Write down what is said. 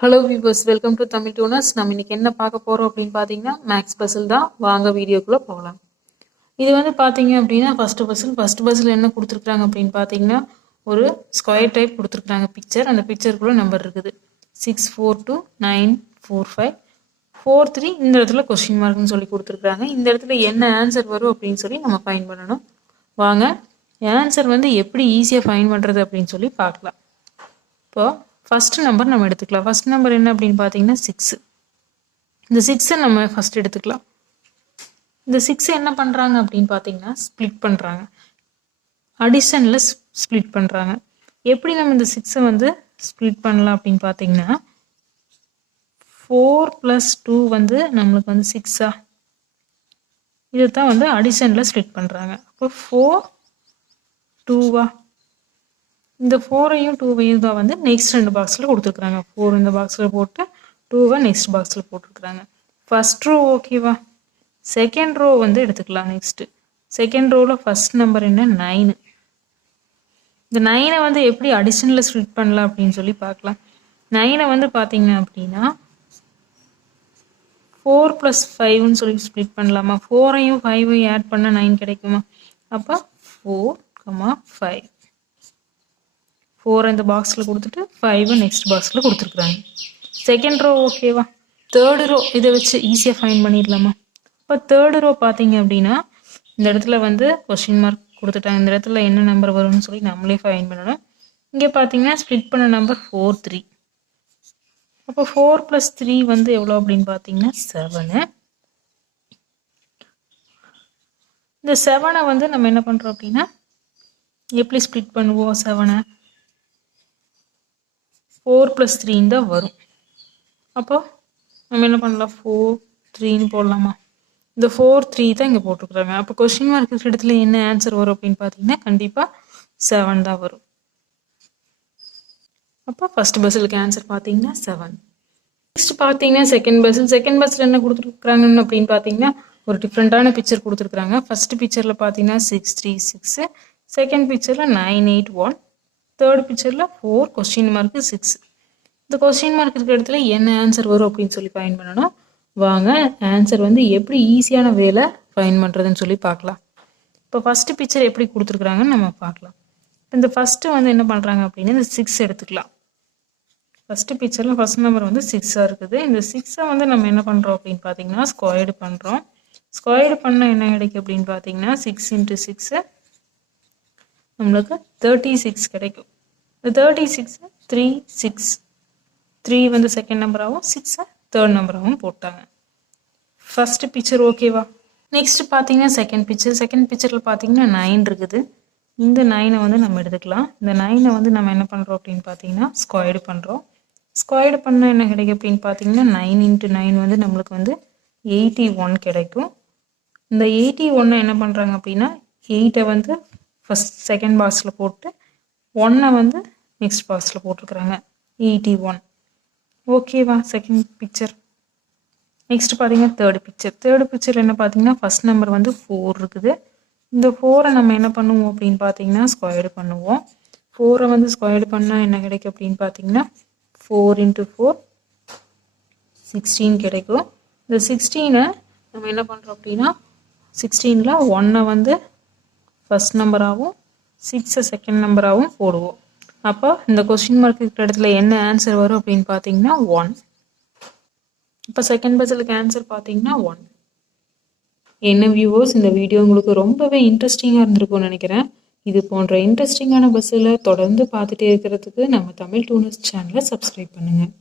Hello viewers, welcome to Tamil Tooners. நம்ம இன்னைக்கு என்ன பார்க்க போகிறோம் அப்படின்னு பார்த்தீங்கன்னா மேக்ஸ் பசில் தான். வாங்க வீடியோக்குள்ளே போகலாம். இது வந்து பார்த்தீங்க அப்படின்னா ஃபஸ்ட்டு பசில் என்ன கொடுத்துருக்குறாங்க அப்படின்னு பார்த்தீங்கன்னா ஒரு ஸ்கொயர் டைப் கொடுத்துருக்குறாங்க பிக்சர். அந்த பிக்சருக்குள்ளே நம்பர் இருக்குது 642945543. இந்த இடத்துல கொஸ்டின் மார்க்னு சொல்லி கொடுத்துருக்குறாங்க. இந்த இடத்துல என்ன ஆன்சர் வரும் அப்படின்னு சொல்லி நம்ம ஃபைண்ட் பண்ணணும். வாங்க ஆன்சர் வந்து எப்படி ஈஸியாக ஃபைண்ட் பண்ணுறது அப்படின்னு சொல்லி பார்க்கலாம். இப்போ ஃபர்ஸ்ட் நம்பர் நம்ம எடுத்துக்கலாம். ஃபர்ஸ்ட் நம்பர் என்ன அப்படின்னு பார்த்தீங்கன்னா 6. இந்த 6 நம்ம ஃபர்ஸ்ட் எடுத்துக்கலாம். இந்த 6 என்ன பண்ணுறாங்க அப்படின்னு பார்த்தீங்கன்னா ஸ்ப்ளிட் பண்ணுறாங்க, அடிஷனில் ஸ்ப்ளிட் பண்ணுறாங்க. எப்படி நம்ம இந்த 6 வந்து ஸ்ப்ளிட் பண்ணலாம் அப்படின்னு பார்த்தீங்கன்னா 4 + 2 வந்து நம்மளுக்கு வந்து 6 இதை தான் வந்து அடிஷனில் ஸ்ப்ளிட் பண்ணுறாங்க. அப்போ 4 2 இந்த 4ஐயும் 2ஐயும் தான் வந்து நெக்ஸ்ட் 2 பாக்ஸில் கொடுத்துருக்குறாங்க. 4 இந்த பாக்ஸில் போட்டு 2 நெக்ஸ்ட் பாக்ஸில் போட்டுருக்குறாங்க. ஃபர்ஸ்ட் ரோ ஓகேவா. செகண்ட் ரோ வந்து எடுத்துக்கலாம். நெக்ஸ்ட்டு செகண்ட் ரோவில் ஃபர்ஸ்ட் நம்பர் என்ன 9. இந்த 9ஐ வந்து எப்படி அடிஷனில் ஸ்ப்ளிட் பண்ணலாம் அப்படின்னு சொல்லி பார்க்கலாம். 9ஐ வந்து பார்த்தீங்க அப்படின்னா 4 + 5ன்னு சொல்லி ஸ்ப்ளிட் பண்ணலாமா. 4ஐயும் 5ஐயும் ஆட் பண்ணால் 9 கிடைக்குமா. அப்போ 4, 5 4 இந்த பாக்ஸில் கொடுத்துட்டு 5 நெக்ஸ்ட் பாக்ஸில் கொடுத்துருக்குறாங்க. செகண்ட் ரோ ஓகேவா. தேர்டு ரோ இதை வச்சு ஈஸியாக ஃபைண்ட் பண்ணிடலாமா. இப்போ தேர்டு ரோ பார்த்தீங்க அப்படின்னா இந்த இடத்துல வந்து கொஸ்டின் மார்க் கொடுத்துட்டாங்க. இந்த இடத்துல என்ன நம்பர் வரும்னு சொல்லி நம்மளே ஃபைண்ட் பண்ணணும். இங்கே பார்த்தீங்கன்னா ஸ்ப்ளிட் பண்ண நம்பர் 4 3. அப்போ 4 + 3 வந்து எவ்வளோ அப்படின்னு பார்த்தீங்கன்னா 7. இந்த 7ஐ வந்து நம்ம என்ன பண்ணுறோம் அப்படின்னா எப்படி ஸ்ப்ளிட் பண்ணுவோம். 7ஐ 4 + 3 தான் வரும். அப்போ நம்ம என்ன பண்ணலாம் 4 3ன்னு போடலாமா. இந்த 4 3 தான் இங்கே போட்டுருக்குறாங்க. அப்போ கொஸ்டின் மார்க் இருக்கிற இடத்துல என்ன ஆன்சர் வரும் அப்படின்னு பார்த்தீங்கன்னா கண்டிப்பாக 7 தான் வரும். அப்போ ஃபர்ஸ்ட் பஸ்ஸிலுக்கு ஆன்சர் பார்த்தீங்கன்னா 7. நெக்ஸ்ட் பார்த்தீங்கன்னா செகண்ட் பஸ்ஸில் என்ன கொடுத்துருக்குறாங்கன்னு அப்படின்னு பார்த்தீங்கன்னா ஒரு டிஃப்ரெண்ட்டான பிக்சர் கொடுத்துருக்குறாங்க. ஃபர்ஸ்ட் பிக்சரில் பார்த்தீங்கன்னா 6 3 6, செகண்ட் பிக்சரில் 9 8 1, தேர்ட் பிக்சரில் 4 கொஸ்டின் மார்க்கு 6. இந்த கொஸ்டின் மார்க் இருக்கிற இடத்துல என்ன ஆன்சர் வரும் அப்படின்னு சொல்லி ஃபைண்ட் பண்ணணும். வாங்க ஆன்சர் வந்து எப்படி ஈஸியான வேலை ஃபைண்ட் பண்ணுறதுன்னு சொல்லி பார்க்கலாம். இப்போ ஃபஸ்ட்டு பிக்சர் எப்படி கொடுத்துருக்குறாங்கன்னு நம்ம பார்க்கலாம். இந்த ஃபஸ்ட்டு வந்து என்ன பண்ணுறாங்க அப்படின்னா இந்த 6 எடுத்துக்கலாம். ஃபஸ்ட்டு பிக்சரில் ஃபஸ்ட் நம்பர் வந்து 6 இருக்குது. இந்த 6ஐ வந்து நம்ம என்ன பண்ணுறோம் அப்படின்னு பார்த்தீங்கன்னா ஸ்கொயர்டு பண்ணுறோம். ஸ்கொயர்டு பண்ணால் என்ன கிடைக்கும் அப்படின்னு பார்த்தீங்கன்னா 6 × 6 நம்மளுக்கு 36 கிடைக்கும். இந்த 36 3 6 3 வந்து செகண்ட் நம்பராகவும் 6 தேர்ட் நம்பராகவும் போட்டாங்க. ஃபர்ஸ்ட் பிக்சர் ஓகேவா. நெக்ஸ்ட் பார்த்தீங்கன்னா செகண்ட் பிக்சரில் பார்த்தீங்கன்னா 9 இருக்குது. இந்த 9ஐ வந்து நம்ம எடுத்துக்கலாம். இந்த 9ஐ வந்து நம்ம என்ன பண்ணுறோம் அப்படின்னு பார்த்தீங்கன்னா ஸ்கொயர்டு பண்ணுறோம். ஸ்கொயர்டு பண்ணால் என்ன கிடைக்கும் அப்படின்னு பார்த்தீங்கன்னா 9 × 9 வந்து நம்மளுக்கு வந்து 81 கிடைக்கும். இந்த 81 என்ன பண்ணுறாங்க அப்படின்னா 8ஐ வந்து செகண்ட் பாக்ஸில் போட்டு 1ஐ வந்து நெக்ஸ்ட் பாக்ஸில் போட்டிருக்கிறாங்க 81. ஓகேவா செகண்ட் பிக்சர். நெக்ஸ்ட் பார்த்தீங்கன்னா தேர்டு பிக்சர் என்ன பார்த்தீங்கன்னா ஃபர்ஸ்ட் நம்பர் வந்து 4 இருக்குது. இந்த 4ஐ நம்ம என்ன பண்ணுவோம் அப்படின்னு பார்த்தீங்கன்னா ஸ்கொயர்டு பண்ணுவோம். 4ஐ வந்து ஸ்கொயர்டு பண்ணால் என்ன கிடைக்கும் அப்படின்னு பார்த்தீங்கன்னா 4 × 4 16 கிடைக்கும். இந்த 16ஐ நம்ம என்ன பண்ணுறோம் அப்படின்னா 16ல் 1ஐ வந்து ஃபர்ஸ்ட் நம்பராகவும் 6ஐ செகண்ட் நம்பராகவும் போடுவோம். அப்போ இந்த கொஸ்டின் மார்க் இருக்கிற இடத்துல என்ன ஆன்சர் வரும் அப்படின்னு பார்த்தீங்கன்னா 1. இப்போ செகண்ட் பஸ்ஸிலுக்கு ஆன்சர் பார்த்தீங்கன்னா 1. என்ன வியூவர்ஸ், இந்த வீடியோ உங்களுக்கு ரொம்பவே இன்ட்ரெஸ்டிங்காக இருந்திருக்கும்னு நினைக்கிறேன். இது போன்ற இன்ட்ரெஸ்டிங்கான பஸ்ஸில் தொடர்ந்து பார்த்துட்டே இருக்கிறதுக்கு நம்ம தமிழ் டூனர்ஸ் சேனலை சப்ஸ்கிரைப் பண்ணுங்கள்.